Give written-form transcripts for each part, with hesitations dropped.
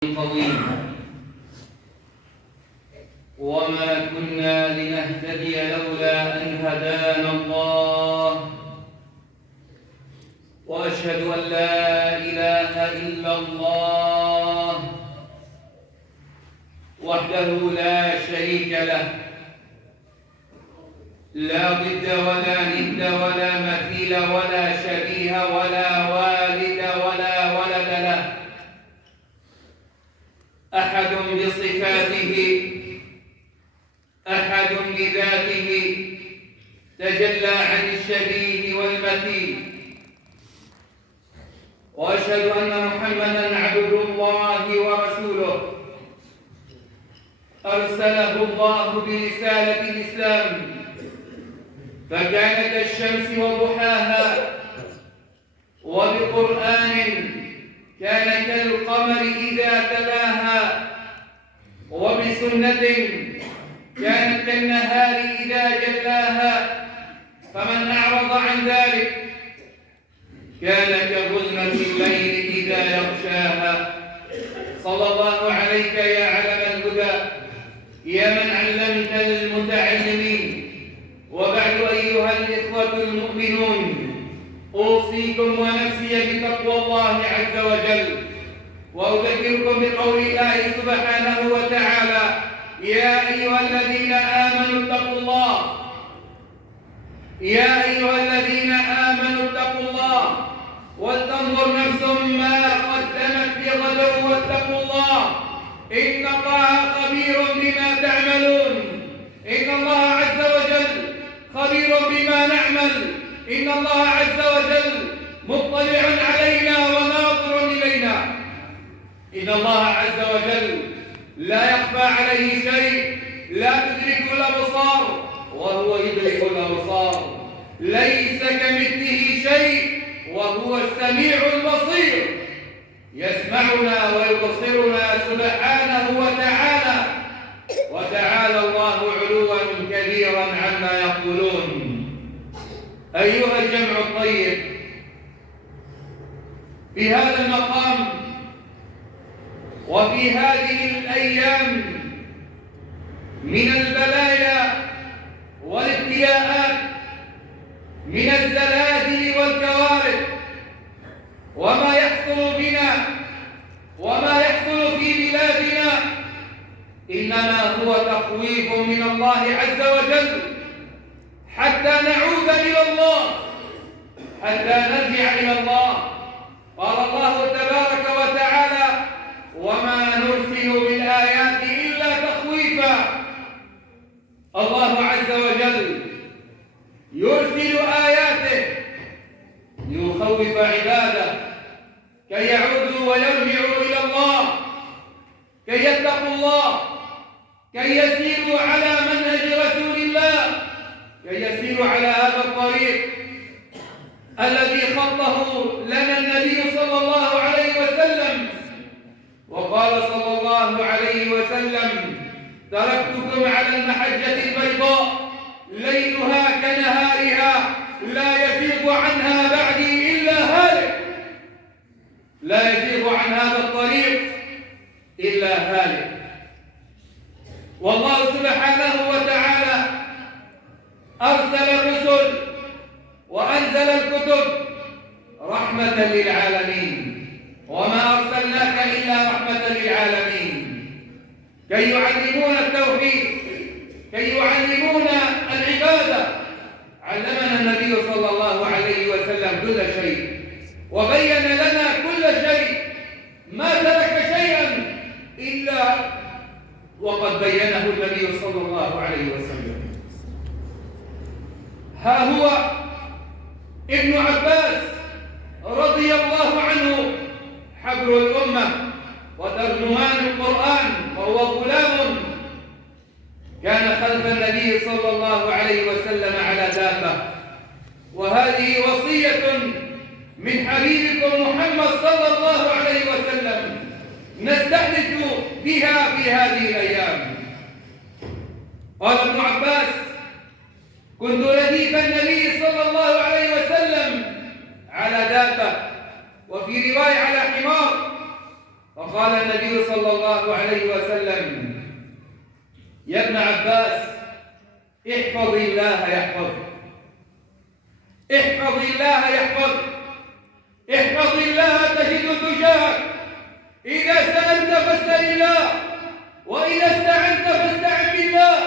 طويل. وما كنا لنهتدي لولا أن هدانا الله، وأشهد أن لا إله إلا الله وحده لا شريك له، لا ضد ولا ند ولا مثيل ولا شبيه ولا والد ولا ولد له، أحد بصفاته أحد بذاته، تجلى عن الشبيه والمثيل. وأشهد أن محمدًا عبد الله ورسوله، أرسله الله برسالة الإسلام، فكان كالشمس وضحاها، وبقرآن كان كالقمر إذا تلاها، وبسنة كانت كالنهار إذا جلاها، فمن أعرض عن ذلك كان كظلمة الليل إذا يغشاها. صلى الله عليك يا علم الهدى، يا من علمت المتعلمين. وبعد أيها الإخوة المؤمنون، أوصيكم ونفسي بتقوى الله عز وجل، وأذكركم بقول الله سبحانه وتعالى: يا أيها الذين آمنوا اتقوا الله، يا أيها الذين آمنوا اتقوا الله ولتنظر نفس ما قدمت لغد واتقوا الله، إن الله خبير بما تعملون. إن الله عز وجل خبير بما نعمل، إن الله عز وجل مطلع علينا وناظر إلينا. إن الله عز وجل لا يخفى عليه شيء، لا تدركه الأبصار وهو يدرك الأبصار، ليس كمثله شيء وهو السميع البصير، يسمعنا ويبصرنا سبحانه وتعالى، وتعالى الله علوا كبيرا عما يقولون. أيها الجمع الطيب، في هذا المقام وفي هذه الأيام من البلايا والابتلاءات، من الزلازل والكوارث، وما يحصل بنا وما يحصل في بلادنا إنما هو تخويف من الله عز وجل، حتى نعود إلى الله، حتى نرجع إلى الله. قال الله تبارك وتعالى: وما نرسل بالآيات إلا تخويفا. الله عز وجل يرسل آياته ليخوف عباده كي يعودوا ويرجعوا إلى الله، كي يتقوا الله، كي يسيروا على منهج رسول الله، كي يسيروا على هذا الطريق الذي خطه لنا النبي صلى الله عليه وسلم. وقال صلى الله عليه وسلم: تركتكم على المحجة البيضاء ليلها كنهارها لا يزيغ عنها بعدي إلا هالك، لا يزيغ عن هذا الطريق إلا هالك. والله سبحانه وتعالى أرسل الرسل وأنزل الكتب رحمة للعالمين، وما أرسلناك إلا رحمة للعالمين، كي يعلمون التوحيد، كي يعلمون العبادة. علمنا النبي صلى الله عليه وسلم كل شيء، وبين لنا كل شيء، ما ترك شيئا إلا وقد بينه النبي صلى الله عليه وسلم. ها هو ابن عباس رضي الله عنه حبر الأمة وترجمان القرآن، وهو غلام كان خلف النبي صلى الله عليه وسلم على دابة. وهذه وصية من حبيبكم محمد صلى الله عليه وسلم نستحدث بها في هذه الأيام. قال ابن عباس: كنت رديف النبي صلى الله عليه وسلم على دابة، وفي رواية على حمار، فقال النبي صلى الله عليه وسلم: يا ابن عباس، احفظ الله يحفظك، احفظ الله يحفظك، احفظ الله تجد تجاهك، إذا سألت فاسأل الله، وإذا استعنت فاستعن بالله،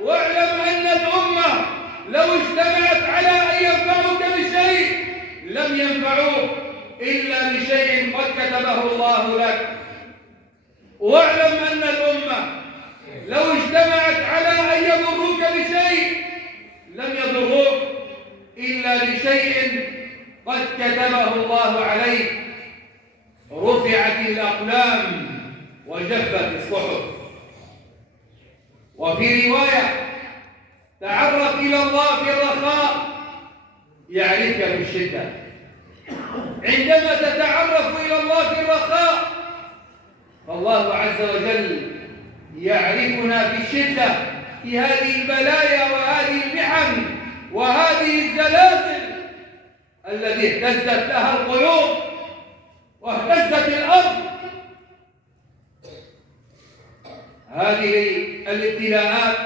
واعلم أن الأمة لو اجتمعت على أن ينفعوك بشيء لم ينفعوك إلا بشيء قد كتبه الله لك. واعلم أن الأمة لو اجتمعت على أن يضروك بشيء لم يضروك إلا بشيء قد كتبه الله عليك. رفعت الأقلام وجفت الصحف. وفي رواية: تعرف إلى الله في الرخاء يعرفك في الشدة. عندما تتعرف إلى الله في الرخاء فالله عز وجل يعرفنا في الشدة، في هذه البلايا وهذه المحن وهذه الزلازل التي اهتزت لها القلوب واهتزت الأرض. هذه الابتلاءات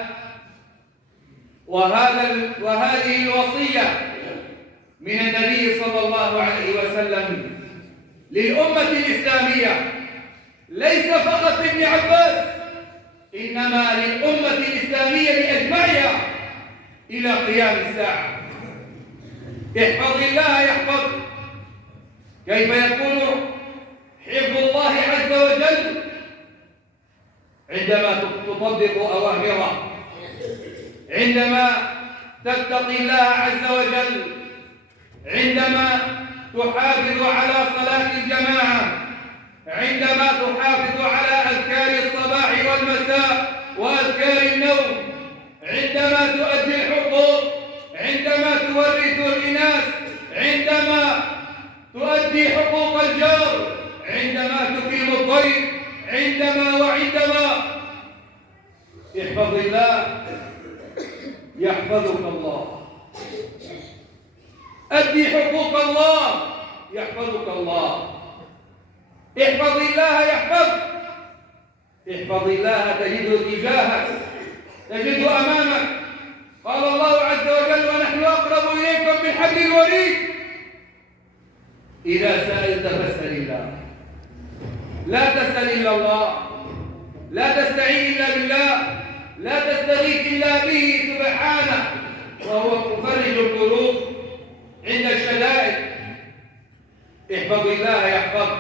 وهذه الوصية من النبي صلى الله عليه وسلم للأمة الإسلامية، ليس فقط لابن عباس، إنما للأمة الإسلامية بأجمعها إلى قيام الساعة. احفظ الله يحفظك. كيف يكون حفظ الله عز وجل؟ عندما تطبق أوامره، عندما تتقي الله عز وجل، عندما تحافظ على صلاة الجماعة، عندما تحافظ على أذكار الصباح والمساء وأذكار النوم، عندما تؤدي الحقوق، عندما تورث الإناث، عندما تؤدي حقوق الجار، عندما تقيم الضيف، عندما احفظ الله يحفظك الله. أدي حقوق الله يحفظك الله. احفظ الله يحفظك. احفظ الله تجده تجاهك، تجده أمامك. قال الله عز وجل: ونحن أقرب إليكم من حبل الوريد. إذا سألت فاسأل الله، لا تسأل إلا الله، لا تستعين إلا بالله، لا تستغيث إلا به سبحانه، وهو مفرج القلوب عند الشدائد. احفظ الله يحفظك.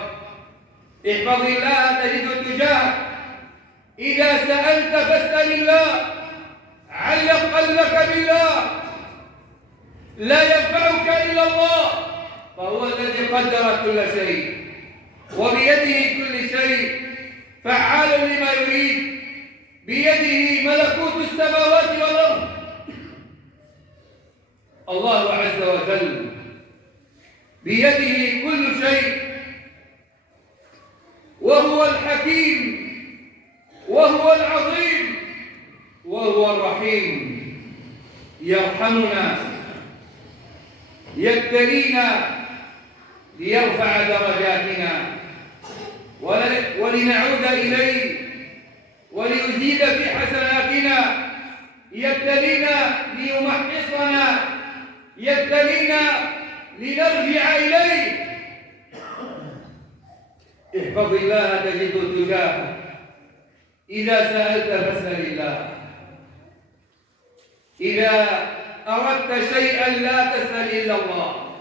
احفظ الله تجد تجاهك. إذا سألت فاسأل الله. علق قلبك بالله. لا ينفعك إلا الله، فهو الذي قدر كل شيء وبيده كل شيء، فعال لما يريد، بيده ملكوت السماوات والأرض. الله عز وجل بيده كل شيء، وهو الحكيم، وهو العظيم، وهو الرحيم. يرحمنا، يبتلينا ليرفع درجاتنا ولنعود إليه وليزيد في حسناتنا. يبتلينا ليمحصنا، يبتلينا لنرجع إليه. احفظ الله تجده تجاهك. إذا سألت فاسأل الله. إذا أردت شيئا لا تسأل إلا الله.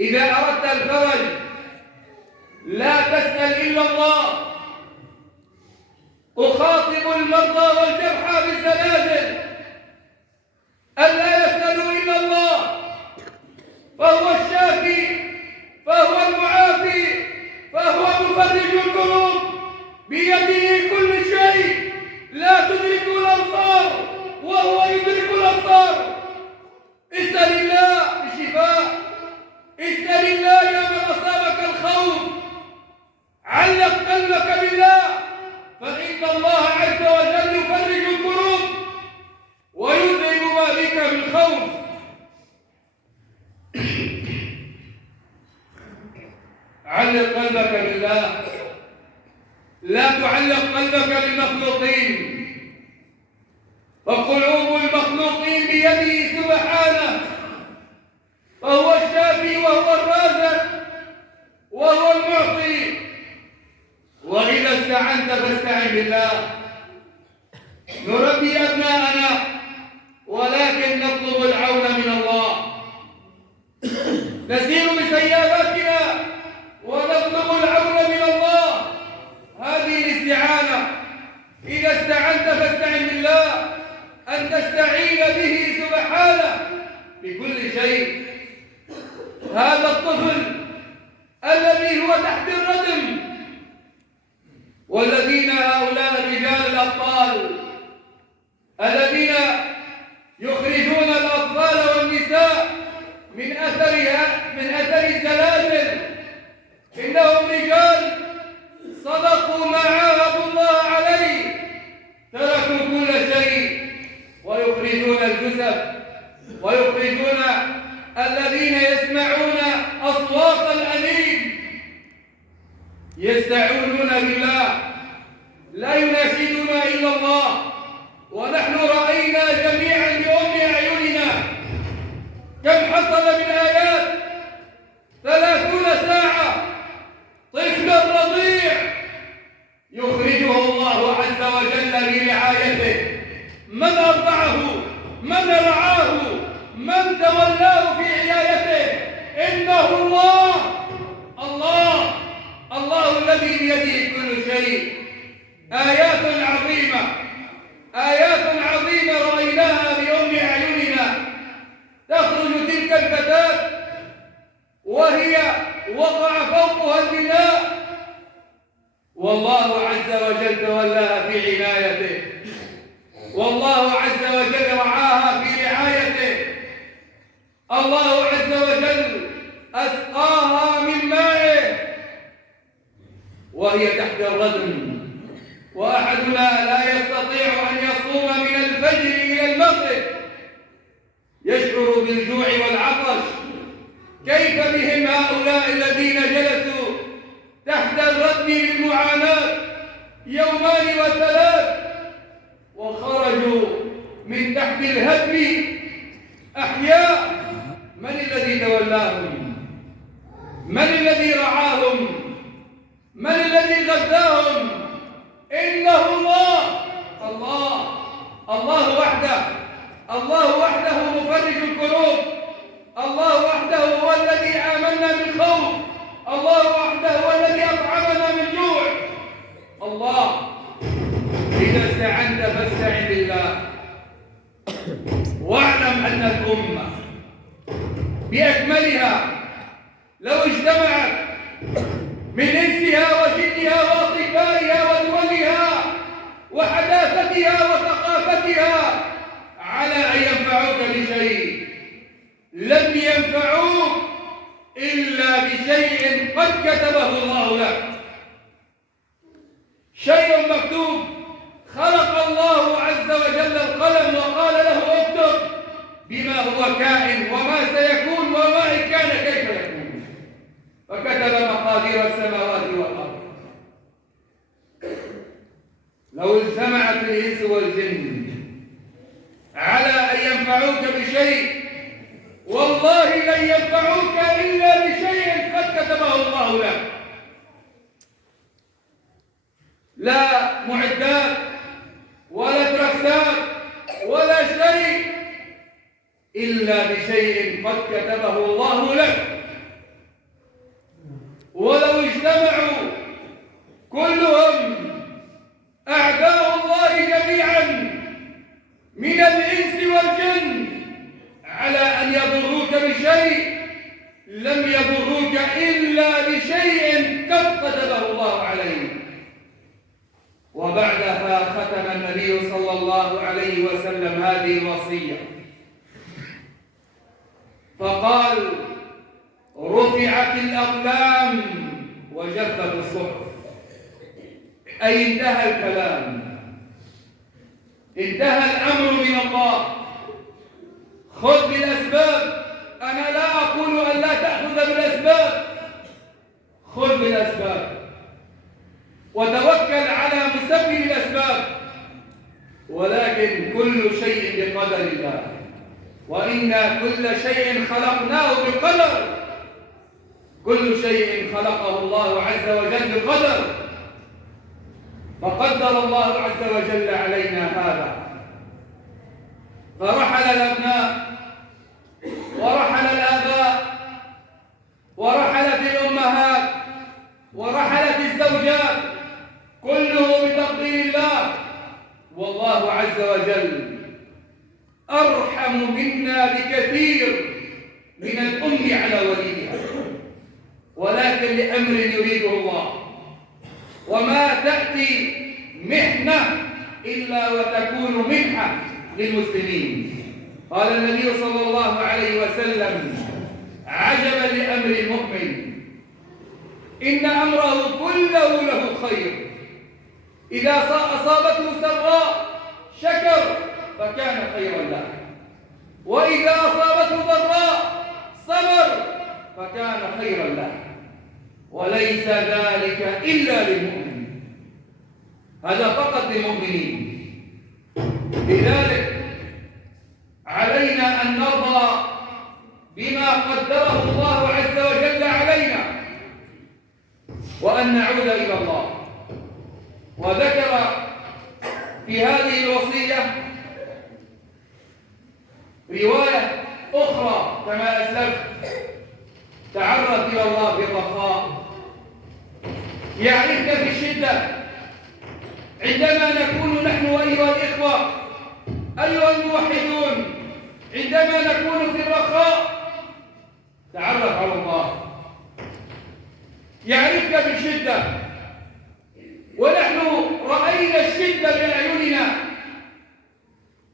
إذا أردت الفرج لا تسأل إلا الله. أخاطب المرضى والجرحى بالزلازل ألا يسألوا إلا الله، فهو الشافي، فهو المعافي، فهو مفرج الكروب، بيده كل شيء، لا تدرك الأبصار وهو يدرك الأبصار. اسأل الله بالشفاء. اسأل الله يا من أصابك الخوف. علق قلبك بالله، فإن الله عز وجل يفرج الكروب ويذهب ما بك من خوف. علق قلبك بالله. لا تعلق قلبك بالمخلوقين، فقلوب المخلوقين بيده سبحانه، فهو الشافي وهو الرازق وهو المعطي. وإذا استعنت فاستعن بالله. نربي أبناءنا ولكن نطلب العون من الله، نسير بسياراتنا ونطلب العون من الله. هذه الاستعانة. إذا استعنت فاستعن بالله، أن تستعين به سبحانه بكل شيء. هذا الطفل الذي هو تحت الردم، والذين هؤلاء الرجال الأبطال الذين يخرجون الأطفال والنساء من أثر الزلازل، إنهم رجال صدقوا ما عاهدوا الله عليه، تركوا كل شيء ويخرجون الجثث، ويخرجون الذين يسمعون أصوات الأنين، يستعونون بالله، لا يناشدون إلا الله. ونحن رأينا جميعا بأم أعيننا كم حصل من آيات. 30 ساعة طفل رضيع يخرجه الله عز وجل برعايته. من أرضعه؟ من رعاه؟ من تولاه في عنايته؟ إنه الله. الله الله الذي بيده كل شيء. آيات عظيمة، آيات عظيمة رأيناها بأم أعيننا. تخرج تلك الفتاة وهي وقع فوقها البناء، والله عز وجل تولاها في عنايته، والله عز وجل رعاها في رعايته. الله عز وجل أسقاها من مائه وهي تحت الردم. وأحدنا لا يستطيع أن يصوم من الفجر إلى المغرب، يشعر بالجوع والعطش. كيف بهم هؤلاء الذين جلسوا تحت الردم بالمعاناة يومان وثلاث، وخرجوا من تحت الهدم أحياء؟ من الذي تولاهم؟ من الذي رعاهم؟ من الذي غذاهم؟ إنه الله. الله الله وحده، الله وحده مفرج الكروب، الله وحده هو الذي آمنا من خوف، الله وحده هو الذي أطعمنا من جوع. الله. إذا استعنت فاستعن بالله، واعلم أن الأمة بأكملها لو اجتمعت من إنسها وجنها وأطبائها ودولها وحداثتها وثقافتها على أن ينفعوك بشيء، لم ينفعوك إلا بشيء قد كتبه الله لك. شيء مكتوب. خلق الله عز وجل القلم وقال له اكتب بما هو كائن وما سيكون وما إن كان كيف يكون، فكتب مقادير السماوات والأرض. لو اجتمعت الإنس والجن على أن ينفعوك بشيء، والله لن ينفعوك إلا بشيء قد كتبه الله لك. لا معدات ولا ترسات ولا شيء إلا بشيء قد كتبه الله لك. ولو اجتمعوا كلهم أعداء الله جميعا من الإنس والجن على أن يضروك بشيء، لم يضروك إلا بشيء قد كتبه الله عليك. وبعدها ختم النبي صلى الله عليه وسلم هذه الوصية فقال: رفعت الأقلام وجفت الصحف. أي انتهى الكلام، انتهى الأمر من الله. خذ بالأسباب. أنا لا أقول أن لا تأخذ بالأسباب، خذ بالأسباب. وتوكل على مسبب الأسباب، ولكن كل شيء بقدر الله، وإنا كل شيء خلقناه بقدر. كل شيء خلقه الله عز وجل بقدر، فقدر الله عز وجل علينا هذا. فرحل الأبناء ورحل الآباء ورحلت الأمهات ورحلت الزوجات، كله بتقدير الله. والله عز وجل أرحم منا بكثير من الأم على وليدها، ولكن لأمر يريده الله. وما تأتي محنة إلا وتكون منحة للمسلمين. قال النبي صلى الله عليه وسلم: عجبا لأمر المؤمن، إن أمره كله له خير، إذا أصابته سراء شكر فكان خيرا له، وإذا أصابته ضراء صبر فكان خيرا له، وليس ذلك إلا للمؤمن، هذا فقط للمؤمنين. لذلك علينا أن نرضى بما قدره الله عز وجل علينا، وأن نعود إلى الله. وذكر في هذه الوصية رواية أخرى كما أسلفت: تعرف إلى الله في الرخاء يعرفك في الشدة. عندما نكون نحن أيها الإخوة أيها الموحدون، عندما نكون في الرخاء تعرف على الله، يعرفك في الشدة. ونحن رأينا الشدة بأعيننا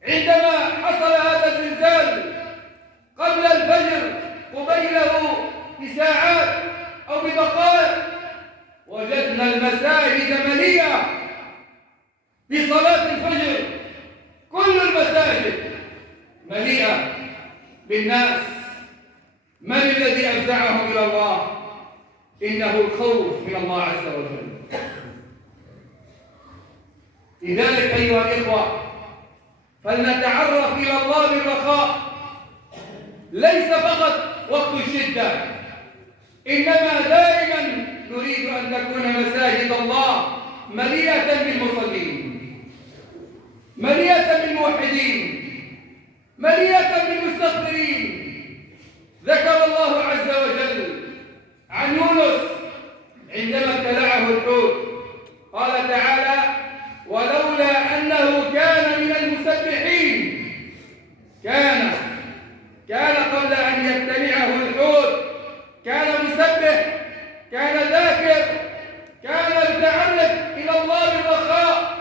عندما حصل هذا الزلزال قبل الفجر، قبيله بساعات أو بدقائق وجدنا المساجد مليئة بصلاة الفجر، كل المساجد مليئة بالناس. من الذي أفزعهم إلى الله؟ إنه الخوف من الله عز وجل. لذلك أيها الإخوة فلنتعرف إلى الله بالرخاء، ليس فقط وقت الشدة، إنما دائما نريد أن تكون مساجد الله مليئة بالمصلين، مليئة بالموحدين، مليئة بالمستغفرين. ذكر الله عز وجل عن يونس عندما ابتلعه الحوت، قال تعالى: ولولا أنه كان من المسبحين، كان قبل أن يبتلعه الحوت كان مسبح، كان ذاكر، كان متعرف إلى الله بالرخاء.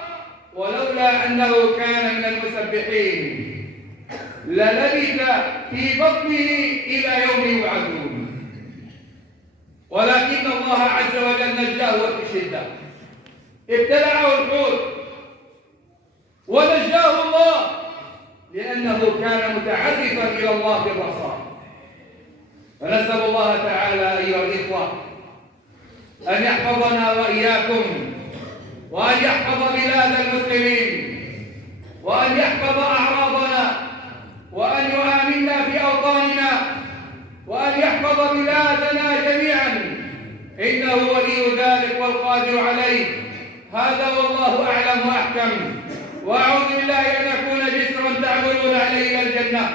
ولولا أنه كان من المسبحين للبث في بطنه إلى يوم يبعثون. ولكن الله عز وجل نجاه في الشدة، ابتلعه الحوت ونجاه الله لأنه كان متعرفا إلى الله في الرخاء. فنسأل الله تعالى أيها الإخوة أن يحفظنا وإياكم، وأن يحفظ بلاد المسلمين، وأن يحفظ أعراضنا، وأن يؤمننا في أوطاننا، وأن يحفظ بلادنا جميعا، إنه ولي ذلك والقادر عليه. هذا والله أعلم وأحكم. وأعوذ بالله أن أكون جسرا تعملون عليه إلى الجنة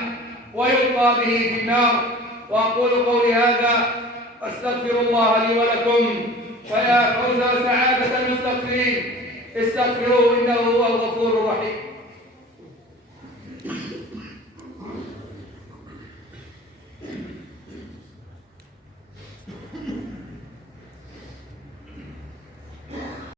ويلقى به في النار. وأقول قولي هذا أستغفر الله لي ولكم، فيا فوز وسعادة المستغفرين، استغفروه إنه هو الغفور الرحيم.